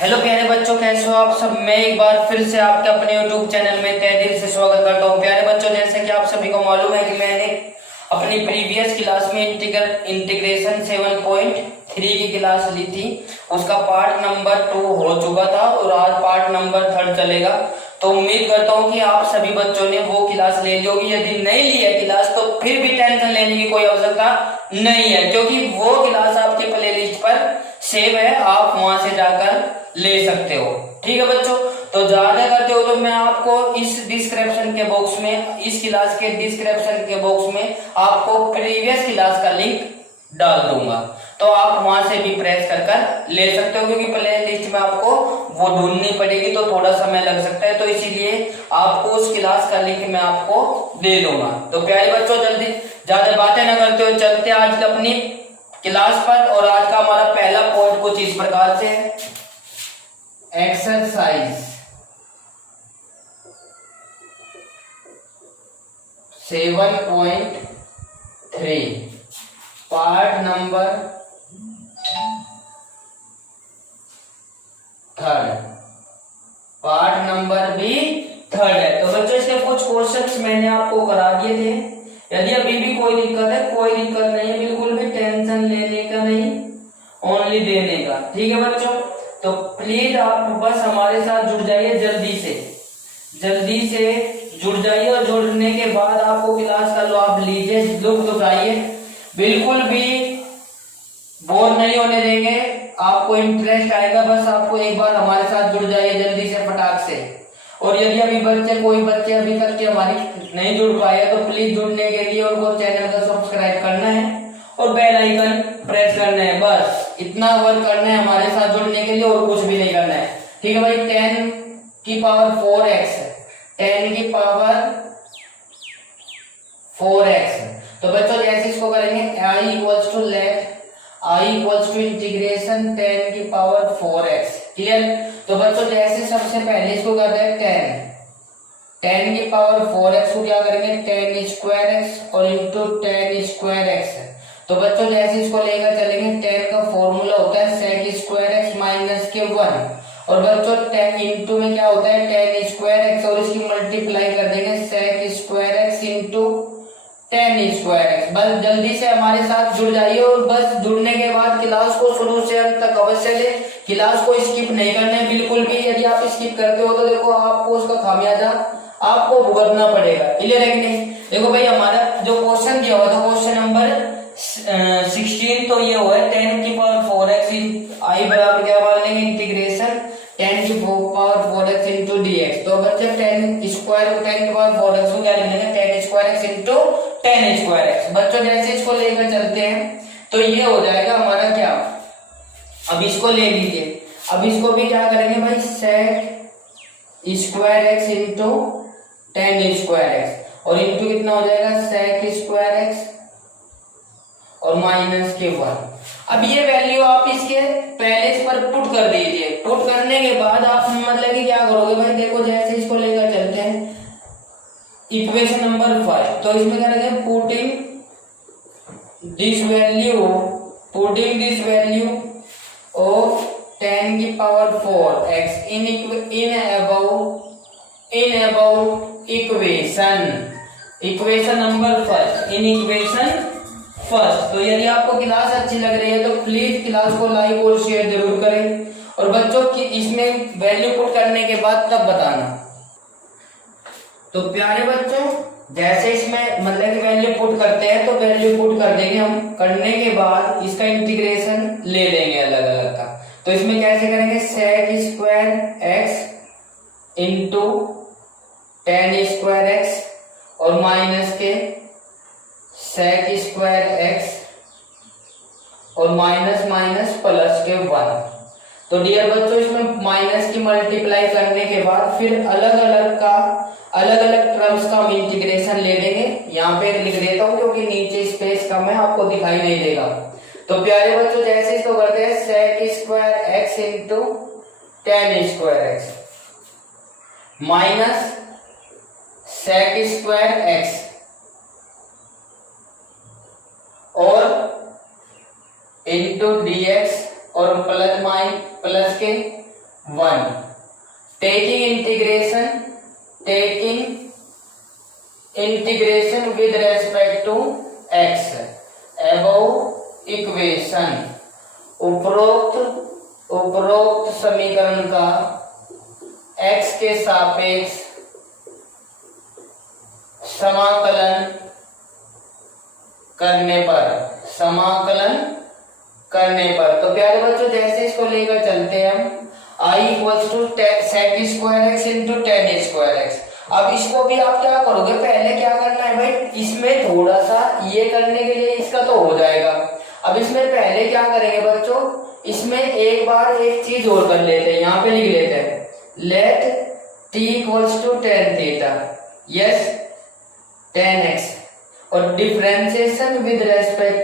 Hello प्यारे बच्चों, कैसे हो आप सब। मैं एक बार फिर से आपके अपने YouTube चैनल में तहे दिल से स्वागत करता हूं। प्यारे बच्चों, जैसे कि आप सभी को मालूम है कि मैंने अपनी प्रीवियस क्लास में इंटीग्रेशन 7.3 की क्लास ली थी। उसका पार्ट नंबर 2 हो चुका था और आज पार्ट नंबर 3 चलेगा। तो उम्मीद करता हूं कि आप सभी बच्चों ने वो क्लास ले ली होगी। यदि नहीं ली है क्लास तो फिर भी टेंशन लेने की कोई आवश्यकता नहीं है, क्योंकि वो क्लास आपके प्ले लिस्ट पर सेव है, आप वहां से जाकर ले सकते हो। ठीक है बच्चों, तो ज्यादा करते हो तो मैं आपको इस डिस्क्रिप्शन के बॉक्स में, इस क्लास के डिस्क्रिप्शन के बॉक्स में आपको प्रीवियस क्लास का लिंक डाल दूंगा, तो आप वहां से भी प्रेस कर ले सकते हो, क्योंकि प्ले लिस्ट में आपको वो ढूंढनी पड़ेगी तो थोड़ा समय लग सकता है, तो इसीलिए आपको उस क्लास का लिंक मैं आपको दे दूंगा। तो प्यारे बच्चों, जल्दी ज्यादा बातें न करते हो, चलते आज अपनी क्लास पर। और आज का हमारा पहला पॉइंट कुछ इस प्रकार से है, exercise 7.3 part number 3 part number भी 3 है। तो बच्चों, इसके कुछ क्वेश्चंस मैंने आपको करा दिए थे। यदि अभी भी कोई दिक्कत है, कोई दिक्कत नहीं है, बिल्कुल भी टेंशन लेने का नहीं, ओनली देने का। ठीक है बच्चों, तो प्लीज आप बस हमारे साथ जुड़ जाइए, जल्दी से जुड़ जाइए। और जुड़ने के बाद आपको क्लास का लाभ लीजिए, लुत्फ उठाइए, बिल्कुल भी बोर नहीं होने देंगे, आपको इंटरेस्ट आएगा। बस आपको एक बार हमारे साथ जुड़ जाइए जल्दी से, फटाक से। और यदि अभी कोई बच्चे अभी तक के हमारी नहीं जुड़ पाए तो प्लीज जुड़ने के लिए उनको चैनल को सब्सक्राइब करना है और बेल आइकन प्रेस करना है। बस इतना वर्क करना है हमारे साथ जुड़ने के लिए, और कुछ भी नहीं करना है। ठीक है भाई। 10 की पावर 4x, 10 की पावर 4x। तो बच्चों, जैसे इसको करेंगे i इक्वल्स टू इंटीग्रेशन 10 की पावर 4x। क्लियर। तो बच्चों, जैसे सबसे पहले इसको करते हैं 10 की पावर 4x को क्या करेंगे 10 स्क्वायर x और इंटू 10 स्क्वायर x। तो बच्चों, जैसे इसको लेकर चलेंगे, 10 का फॉर्मूला होता है sec स्क्वायर x माइनस के 1। और बच्चों 10 इंटू में क्या होता है 10 स्क्वायर x, और इसकी मल्टीप्लाई कर देंगे sec square x into 10 square x। बस जल्दी से हमारे साथ जुड़ जाइए, और बस जुड़ने के बाद क्लास को शुरू से अंत तक अवश्य ले, क्लास को स्किप नहीं करना है बिल्कुल भी। यदि आप स्किप करते हो तो देखो आपको उसका खामियाजा आपको भुगतना पड़ेगा। क्लियर है कि नहीं। देखो भाई, हमारा जो क्वेश्चन दिया हुआ था क्वेश्चन नंबर 16, तो ये हुआ है 10 की पावर 4x आई बराबर क्या मान लेंगे इंटीग्रेशन 10 की पावर 4x इंटू dx। तो बच्चे 10 की पावर 4x को क्या लिख लेंगे 10 square x into 10 square x। बच्चों, जैसे इसको लेकर चलते हैं तो ये हो जाएगा हमारा क्या, अब इसको ले लीजिए। अब इसको भी क्या करेंगे भाई sec square x into 10 square x, और इंटू कितना हो जाएगा sec स्क्वायर x और माइनस के 1। अब ये वैल्यू आप इसके पहले इस पर पुट कर दीजिए। पुट करने के बाद आप मतलब कि क्या करोगे भाई, देखो जैसे इसको लेकर चलते हैं इक्वेशन नंबर 5, तो इसमें क्या करेंगे पुटिंग दिस वैल्यू ऑफ 10 की power 4x in about equation number first, in equation first. तो यदि आपको क्लास अच्छी लग रही है तो प्लीज क्लास को लाइक और शेयर जरूर करें, और बच्चों की इसमें वैल्यू पुट करने के बाद तब बताना। तो प्यारे बच्चों, जैसे इसमें मतलब कि वैल्यू पुट करते हैं तो वैल्यू पुट कर देंगे हम, करने के बाद इसका इंटीग्रेशन ले लेंगे अलग अलग का। तो इसमें कैसे करेंगे sec square x into 10 square x और माइनस के sec स्क्वायर x और माइनस माइनस प्लस के 1। तो डियर बच्चों, इसमें माइनस की मल्टीप्लाई करने के बाद फिर अलग अलग टर्म्स का हम इंटीग्रेशन ले लेंगे। यहाँ पे लिख देता हूँ क्योंकि नीचे स्पेस कम है, आपको दिखाई नहीं देगा। तो प्यारे बच्चों, जैसे इसको करते हैं sec square x into 10 square x minus sec square x और इंटू dx और प्लस के 1 taking integration with respect to x above equation उपरोक्त समीकरण का x के सापेक्ष समाकलन करने पर तो प्यारे बच्चों जैसे इसको लेकर चलते हैं हम I equals to sec square x into tan square x. अब इसको भी आप क्या करोगे, पहले क्या करना है भाई, इसमें थोड़ा सा ये करने के लिए इसका तो हो जाएगा। अब इसमें पहले क्या करेंगे बच्चों, इसमें एक बार एक चीज और कर लेते हैं, यहाँ पे लिख लेते हैं let t equals to tan theta yes tan x और differentiation with respect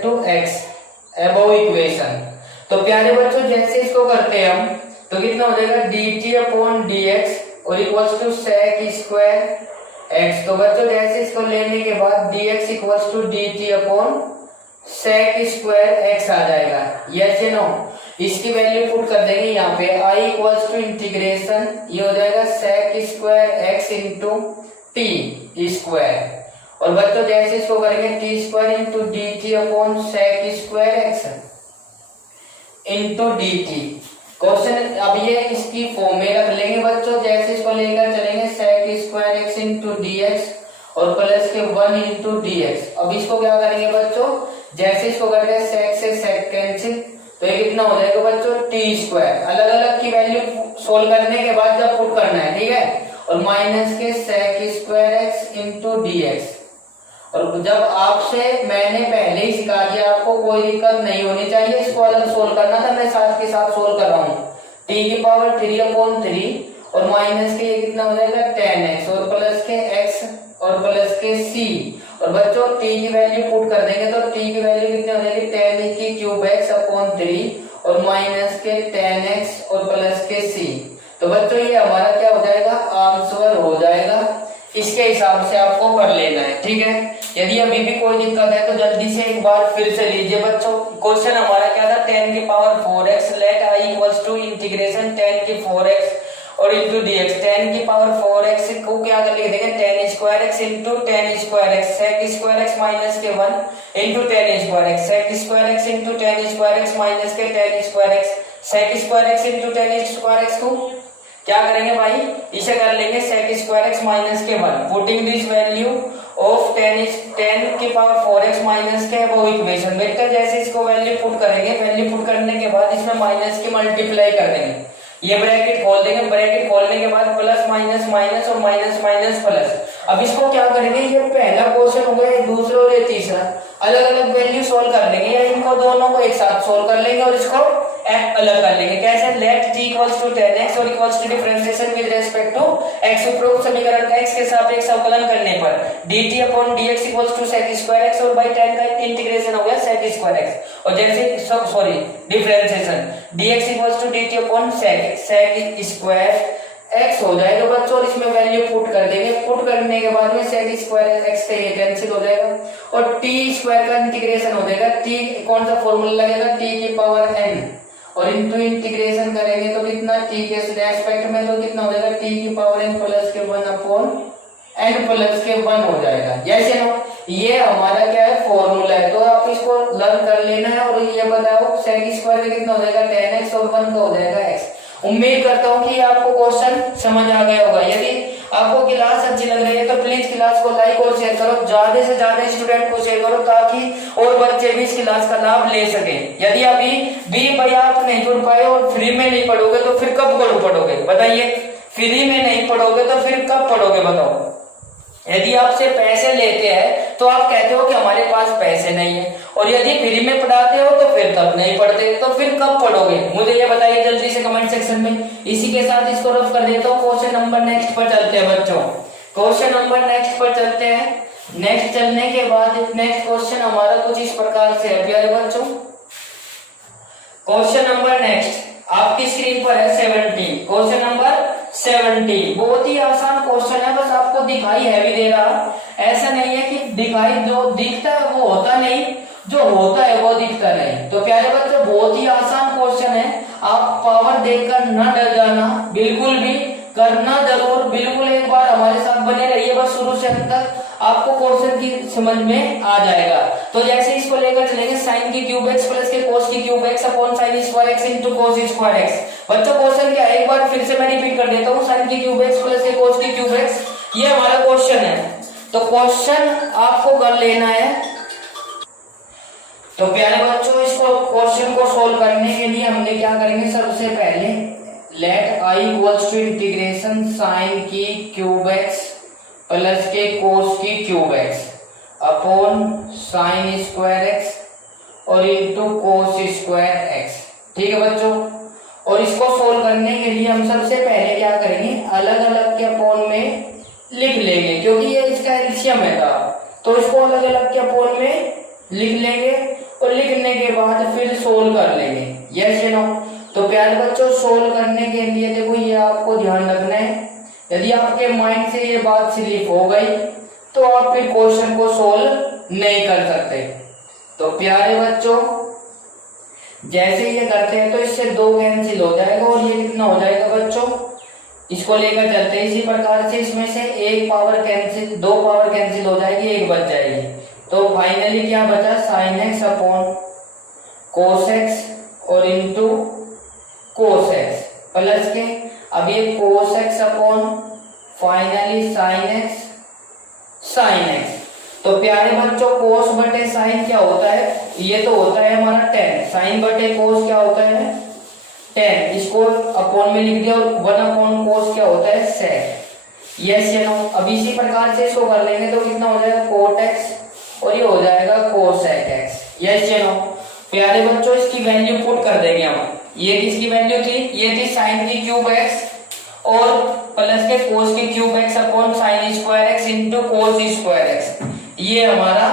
to x above equation. तो प्यारे बच्चों जैसे इसको करते हैं हम तो कितना हो जाएगा dt अपॉन dx और equals to sec square x। तो बच्चों जैसे इसको लेने के बाद dx equals to dt upon sec square x आ जाएगा यस या नो। इसकी वैल्यू पुट कर देंगे यहाँ पे I इक्वल्स टू इंटीग्रेशन ये हो जाएगा sec square x into t square और बच्चों जैसे इसको करेंगे t square into dt upon sec square x into dt। Question अब ये इसकी फॉर्म में रख लेंगे बच्चों, जैसे इसको लेकर चलेंगे sec square x into dx और प्लस के 1 इंटू dx। अब इसको क्या करेंगे बच्चों, जैसे इसको करेंगे sec से sec कैंसिल तो ये कितना हो जाएगा बच्चों t स्क्वायर। अलग अलग की वैल्यू सोल्व करने के बाद जब पुट करना है ठीक है, और माइनस के sec square x into dx। और जब आपसे मैंने पहले ही सिखा दिया आपको कोई दिक्कत नहीं होनी चाहिए, इसको अलग सोल्व करना था, मैं साथ के साथ सोल्व कर रहा हूँ t की पावर 3 अपॉन 3 और माइनस के ये कितना हो जाएगा tan x और प्लस के x और प्लस के c और बच्चों t की वैल्यू पुट कर देंगे तो t की वैल्यू कितनी हो जाएगी tan की क्यूब x अपॉन 3 और माइनस के tan x और प्लस के c। तो बच्चों ये हमारा क्या हो जाएगा आंसर हो जाएगा, इसके हिसाब से आपको कर लेना है ठीक है। यदि अभी भी कोई दिक्कत है तो जल्दी से एक बार फिर से लीजिए बच्चों। क्वेश्चन हमारा क्या था, tan की power 4x let I equals to integration tan की 4x और इंटू dx। tan की पावर 4x को क्या कर लिख देंगे tan square x into tan square x sec square x minus के 1 into tan square x sec square x into tan square x minus के tan square x sec square x into tan square x को क्या करेंगे भाई, इसे कर लेंगे sec square x minus के 1 putting this value of tan की पावर 4x माइनस के वो इक्वेशन बेटा। जैसे इसको वैल्यू पुट करेंगे, वैल्यू पुट करने के बाद इसमें माइनस की मल्टीप्लाई कर देंगे, ये ब्रैकेट खोल देंगे, ब्रैकेट खोलने के बाद प्लस माइनस माइनस और माइनस माइनस प्लस। अब इसको क्या करेंगे, ये पहला क्वेश्चन हो गया, दूसरा और ये तीसरा अलग अलग वैल्यू सोल्व कर लेंगे या इनको दोनों को एक साथ सोल्व कर लेंगे और इसको अलग कर लेंगे। कैसे, let t equals to tan x और equals to differentiation with respect to x। उपरोक्त समीकरण का x के सापेक्ष अवकलन करने पर dt upon dx equals to sec square x और बाय tan का इंटीग्रेशन हो गया sec स्क्वायर x और जैसे differentiation dx equals to dt upon sec square x हो जाएगा बच्चों और इसमें वैल्यू पुट कर देंगे। पुट करने के बाद में sec स्क्वायर x से ये कैंसिल हो जाएगा और t स्क्वायर का इंटीग्रेशन हो जाएगा। t कौन सा फॉर्मूला लगेगा, t की पावर n और इनटू इंटीग्रेशन करेंगे तो कितना t के रेस्पेक्ट में तो कितना हो जाएगा t की पावर n प्लस के 1 अपॉन n प्लस के 1 हो जाएगा। जैसे नो ये हमारा क्या है फॉर्मूला है, तो आप इसको लर्न कर लेना है और ये बताओ sec स्क्वायर का कितना हो जाएगा tan x और 1 का हो जाएगा x। उम्मीद करता हूँ कि आपको क्वेश्चन समझ आ गया होगा। यदि आपको क्लास अच्छी लग रही है तो प्लीज क्लास को लाइक और शेयर करो, ज्यादा से ज्यादा स्टूडेंट को शेयर करो ताकि और बच्चे भी इस क्लास का लाभ ले सके। यदि अभी भी भाई आप नहीं जुड़ पाए और फ्री में नहीं पढ़ोगे तो फिर कब पढ़ोगे बताइए, फ्री में नहीं पढ़ोगे तो फिर कब पढ़ोगे बताओ। यदि आपसे पैसे लेते हैं तो आप कहते हो कि हमारे पास पैसे नहीं है, और यदि फ्री में पढ़ाते हो तो फिर तब नहीं पढ़ते, तो फिर कब पढ़ोगे मुझे ये बताइए जल्दी से कमेंट सेक्शन में। इसी के साथ इसको रफ कर देता हूँ। क्वेश्चन नंबर नेक्स्ट पर चलते हैं बच्चों, क्वेश्चन नंबर नेक्स्ट पर चलते हैं। नेक्स्ट चलने के बाद नेक्स्ट क्वेश्चन हमारा कुछ इस प्रकार से है प्यारे बच्चों। क्वेश्चन नंबर नेक्स्ट आपकी स्क्रीन पर है 17, क्वेश्चन नंबर 17। बहुत ही आसान क्वेश्चन है, बस आपको दिखाई हैवी दे रहा, ऐसा नहीं है कि दिखाई जो दिखता है वो होता नहीं, जो होता है वो दिखता नहीं। तो प्यारे बच्चों बहुत ही आसान क्वेश्चन है, आप पावर देखकर न डर जाना, बिल्कुल भी करना जरूर, बिल्कुल एक बार हमारे साथ बने रहिए बस शुरू से अंत तक, आपको क्वेश्चन की समझ में आ जाएगा। तो जैसे इसको लेकर चलेंगे साइन की क्यूब एक्स प्लस के कोस की cube x upon sine square x into cos square x. बच्चों क्वेश्चन क्या है, एक बार फिर से मैं रिपीट कर देता हूँ, साइन की क्यूब एक्स प्लस के कोस की क्यूब एक्स, ये हमारा क्वेश्चन है। तो क्वेश्चन आपको कर लेना है। तो प्यारे बच्चों इसको क्वेश्चन को सोल्व करने के लिए हमने क्या करेंगे, सबसे पहले let I equals to integration sine की क्यूब एक्स प्लस के कोस की cube x upon sine square x और इंटू कोस स्क्वायर एक्स। ठीक है बच्चों, और इसको सोल्व करने के लिए हम सबसे पहले क्या करेंगे, अलग अलग के अपॉन में लिख लेंगे, क्योंकि ये इसका एलसीएम है था, तो इसको अलग अलग के अपॉन में लिख लेंगे और लिखने के बाद फिर सोल्व कर लेंगे। यस या नो। तो प्यारे बच्चों सोल्व करने के लिए देखो ये आपको ध्यान रखना है, यदि आपके माइंड से ये बात स्लिप हो गई तो आप फिर क्वेश्चन को सोल्व नहीं कर सकते। तो प्यारे बच्चों जैसे ये करते हैं तो इससे 2 कैंसिल हो जाएगा और ये कितना हो जाएगा बच्चों, इसको लेकर चलते हैं इसी प्रकार से, इसमें से 1 पावर कैंसिल, 2 पावर कैंसिल हो जाएगी, 1 बच जाएगी। तो फाइनली क्या बचा, sine x upon cos x और इंटू कोस एक्स प्लस के, अब ये cos x upon finally sine x sine x. तो प्यारे बच्चों कोस बटे साइन क्या होता है, ये तो होता है हमारा 10, साइन बटे कोस क्या होता है 10, इसको अपॉन में लिख दिया, और 1 अपॉन कोस क्या होता है सेक। यस या नो। अब इसी प्रकार से इसको कर लेंगे तो कितना हो जाएगा कोट एक्स और ये हो जाएगा कोसेक एक्स। यस या नो। प्यारे बच्चों इसकी वैल्यू पुट कर देंगे हम, ये किसकी वैल्यू थी, ये थी साइन की क्यूब एक्स और प्लस के कोस की cube x upon sine square x into cos square x, ये हमारा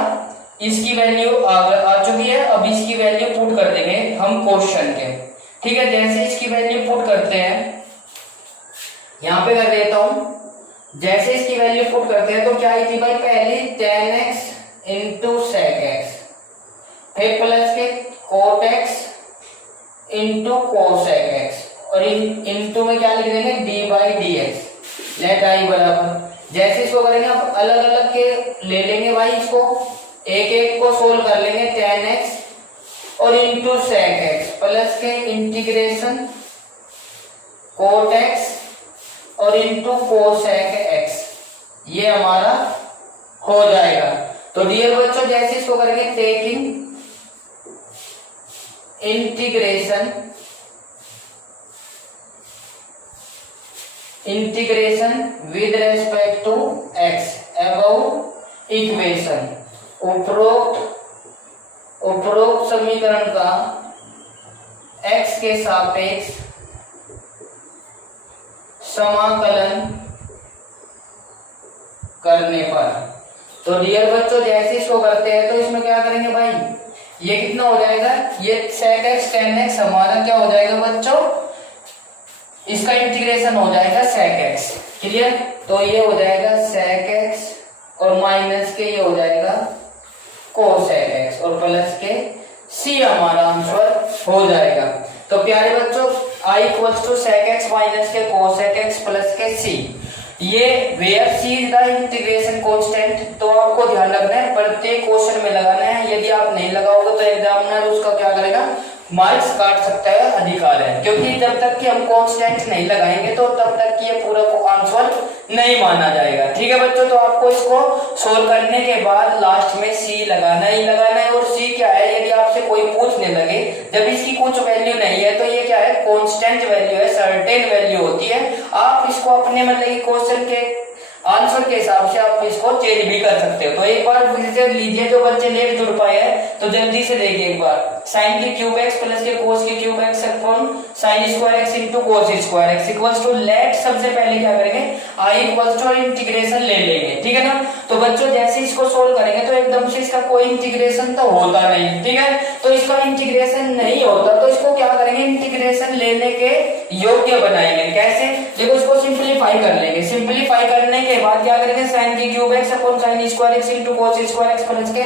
इसकी वैल्यू आ चुकी है। अब इसकी वैल्यू पुट कर देंगे हम क्वेश्चन के। ठीक है, जैसे इसकी वैल्यू पुट करते हैं, यहां पे कर देता हूं, जैसे इसकी वैल्यू पुट करते हैं तो क्या आई थी भाई, पहली tan x into sec x, फिर plus k cot x into cosec x, और इंटू में क्या लिख देंगे d by d x, let I बराबर। जैसे इसको करेंगे आप अलग अलग के ले लेंगे भाई, इसको एक एक को सोल्व कर लेंगे, tan x और इंटू सेक एक्स प्लस के इंटीग्रेशन कोट एक्स और इंटू कोसेक एक्स, ये हमारा हो जाएगा। तो डियर बच्चों जैसे इसको करेंगे taking integration with respect to x above equation, उपरोक्त समीकरण का x के सापेक्ष समाकलन करने पर। तो डियर बच्चों जैसे इसको करते हैं तो इसमें क्या करेंगे भाई, ये कितना हो जाएगा, ये sec x tan x हमारा क्या हो जाएगा बच्चों, इसका इंटीग्रेशन हो जाएगा sec x। क्लियर, तो ये हो जाएगा sec x और माइनस के ये हो जाएगा cosec x और प्लस के c हमारा आंसर हो जाएगा। तो प्यारे बच्चों i equals to sec x minus के cosec x प्लस के c, ये where c is the integration constant. तो आपको ध्यान रखना है, प्रत्येक क्वेश्चन में लगाना है, यदि आप नहीं लगाओगे तो एग्जामिनर उसका क्या करेगा, मार्क्स काट सकता है, अधिकार है, क्योंकि जब तक कि हम कांस्टेंट नहीं लगाएंगे तो तब तक कि ये पूरा आंसर नहीं माना जाएगा। ठीक है बच्चों, तो आपको इसको सोल्व करने के बाद लास्ट में सी लगाना ही लगाना है। और सी क्या है, यदि आपसे कोई पूछने लगे, जब इसकी कुछ वैल्यू नहीं है तो ये क्या है, कांस्टेंट वैल्यू है, सर्टेन वैल्यू होती है। आप इसको अपने मतलब कि क्वेश्चन के आंसर के हिसाब से आप इसको चेंज भी कर सकते हो। तो एक बार फिर लीजिए, जो बच्चे लेट जुड़ पाए हैं तो जल्दी से देखिए एक बार, साइन की क्यूब एक्स प्लस के कोस की cube x upon sine square x into cos square x equals to let, सबसे पहले क्या करेंगे आई इक्वल्स टू इंटीग्रेशन ले लेंगे। ठीक है ना। तो बच्चों जैसे इसको सोल्व करेंगे तो एकदम से इसका कोई इंटीग्रेशन तो होता नहीं। ठीक है, तो इसका इंटीग्रेशन नहीं होता तो इसको क्या करेंगे, इंटीग्रेशन लेने के योग्य बनाएंगे। कैसे, देखो इसको सिंपलीफाई कर लेंगे, सिंपलीफाई करने के बाद क्या करेंगे, साइन की cube x upon sine square x into cos square x plus के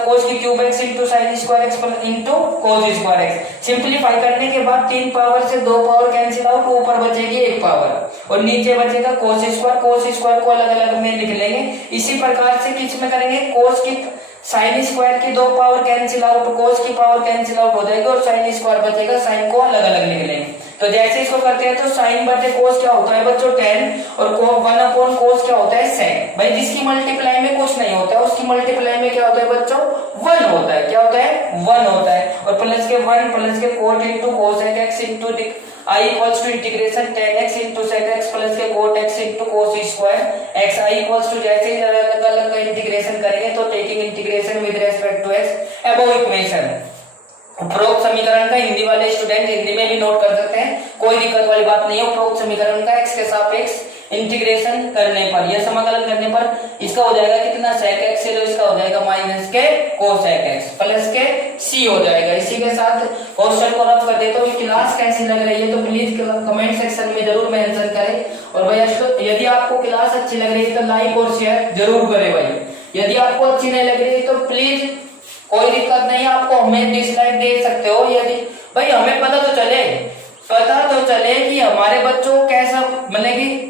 कोस की cube x into sine square x into cos square x. Simplify करने के बाद 3 पावर से 2 पावर कैंसिल आउट, ऊपर बचेगी 1 पावर और नीचे बचेगा कोस स्क्वायर को अलग अलग में लिख लेंगे। इसी प्रकार से किस में करेंगे, कोस की साइन स्क्वायर की 2 पावर कैंसिल आउट, कोस की पावर कैंसिल आउट हो जाएगी और साइन स्क्वायर बचेगा, साइन को अलग अलग लिख लेंगे। तो जैसे इसको करते हैं तो साइन बटे कोस क्या होता है बच्चों 10 और 1 अपॉन कोस क्या होता है सेक। भाई जिसकी मल्टीप्लाई में कुछ नहीं होता है उसकी मल्टीप्लाई में क्या होता है बच्चों 1 होता है, क्या होता है 1 होता है। और प्लस के 1 plus k cot into cosec x into I equals to integration 10x into sec x plus k cot x into cos square x. I equals to जैसे ही अलग अलग का इंटीग्रेशन करेंगे तो taking integration with respect to x above equation. उपरोक्त समीकरण का हिंदी वाले स्टूडेंट हिंदी में भी नोट कर सकते हैं, कोई दिक्कत वाली बात नहीं है। उपरोक्त समीकरण का एक्स के सापेक्ष इंटीग्रेशन करने पर या समाकलन करने पर इसका हो जाएगा कितना, सेक एक्स से, तो इसका हो जाएगा माइनस के कोसेक एक्स प्लस के सी हो जाएगा। इसी के साथ क्वेश्चन को रफ कर देता हूँ। क्लास कैसी लग रही है तो प्लीज कमेंट सेक्शन में जरूर मेंशन करें। और भाई यदि आपको क्लास अच्छी लग रही है तो लाइक और शेयर जरूर करें भाई। यदि आपको अच्छी नहीं लग रही है तो प्लीज कोई दिक्कत नहीं, आपको हमें डिसलाइक दे सकते हो। यदि भाई हमें पता तो चले कि हमारे बच्चों को कैसा मतलब कि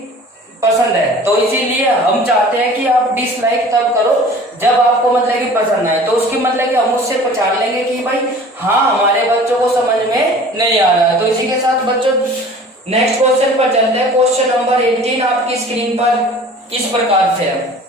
पसंद है, तो इसीलिए हम चाहते हैं कि आप डिसलाइक तब करो जब आपको मतलब कि पसंद आए। तो उसकी मतलब कि हम उससे पहचान लेंगे कि भाई हाँ हमारे बच्चों को समझ में नहीं आ रहा है। तो इसी के साथ बच्चों नेक्स्ट क्वेश्चन पर चलते हैं। क्वेश्चन नंबर 18 आपकी स्क्रीन पर इस प्रकार से है।